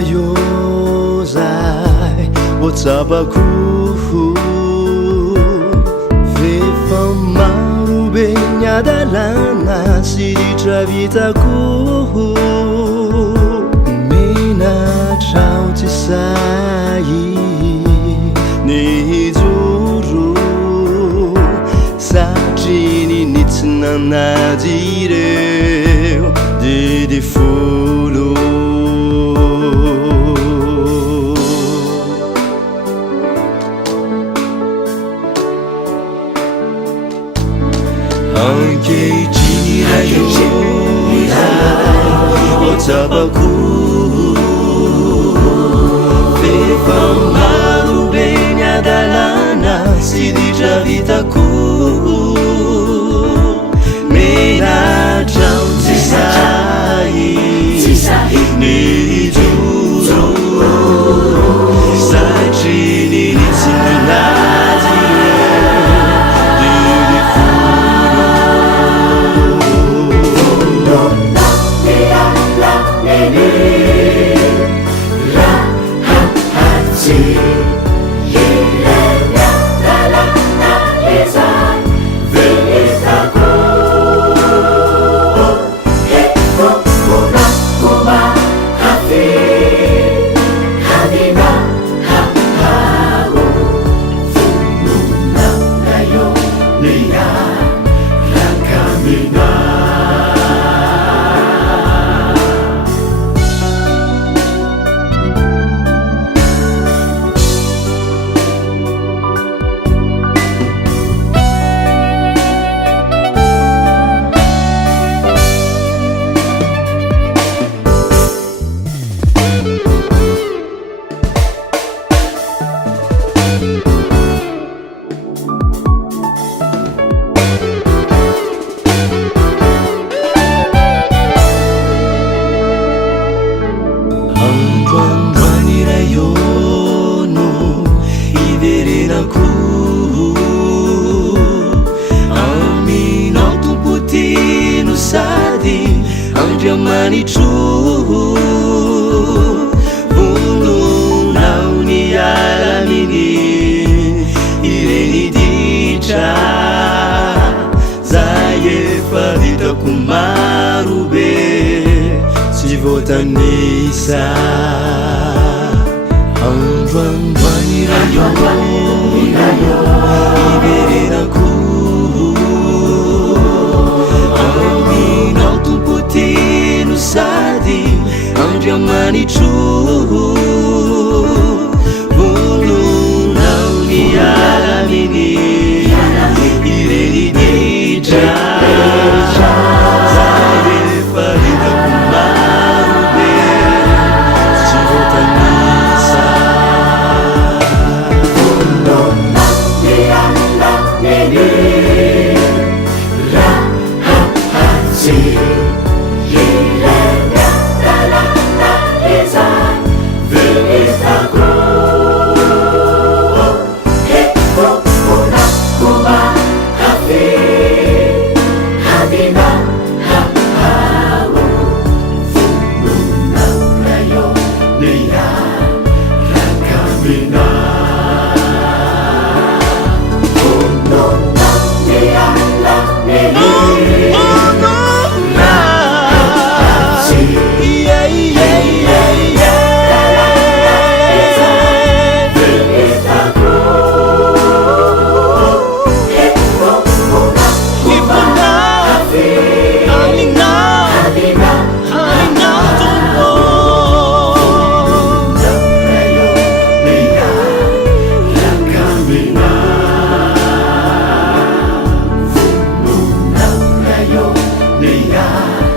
yo zai o tsapaku vefa maro be niadalana siditra vitako menatrao tsy sai ny hijoro satria ny tsy nanazy ireo didy folo ankehitrina io o tsapaku vefa maro be niadalana siditra vitako menatrao tsy sai ny hijoro satria ny tsy nanazy manitru volunau ni alamini ireni ditra zaye fadita kumarube si votanisa andrandrairayo ibereraku sadi andria manitru volunau ni alamini ireni ditra zaye farita kumarube si votanisa Yeah.